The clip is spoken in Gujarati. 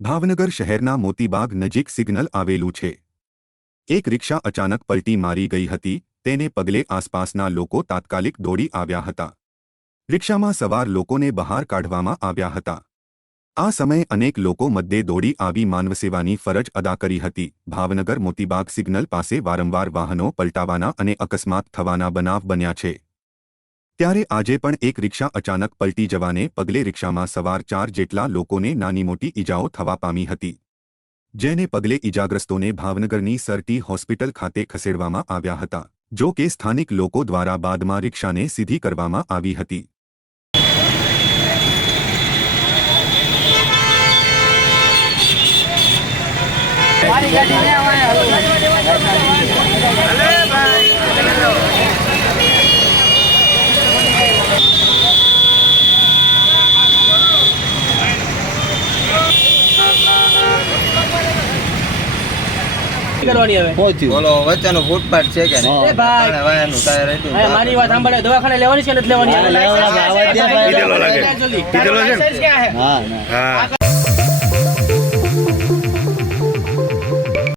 ભાવનગર શહેરના મોતીબાગ નજીક સિગ્નલ આવેલું છે. એક રિક્ષા અચાનક પલટી મારી ગઈ હતી, તેને પગલે આસપાસના લોકો તાત્કાલિક દોડી આવ્યા હતા. રિક્ષામાં સવાર લોકોને બહાર કાઢવામાં આવ્યા હતા. આ સમયે અનેક લોકો મધ્યે દોડી આવી માનવસેવાની ફરજ અદા કરી હતી. ભાવનગર મોતીબાગ સિગ્નલ પાસે વારંવાર વાહનો પલટાવાના અને અકસ્માત થવાના બનાવ બન્યા છે. ત્યારે આજે પણ એક રિક્ષા અચાનક પલટી જવાને પગલે રિક્ષામાં સવાર ચાર જેટલા લોકોને નાની મોટી ઈજાઓ થવા પામી હતી, જેને પગલે ઈજાગ્રસ્તોને ભાવનગરની સરટી હોસ્પિટલ ખાતે ખસેડવામાં આવ્યા હતા, જો કે સ્થાનિક લોકો દ્વારા બાદમાં રિક્ષાને સીધી કરવામાં આવી હતી. કરવાની હવે પહોંચ્યું બોલો વચ્ચેનો ફૂટપાથ છે કે એ ભાઈ. નહીં વાયાનું ટાયર હતું. અરે મારી વાત સાંભળે દવાખાને લેવાની છે ને લેવાની લેવાના દે ભાઈ. હે? હા આ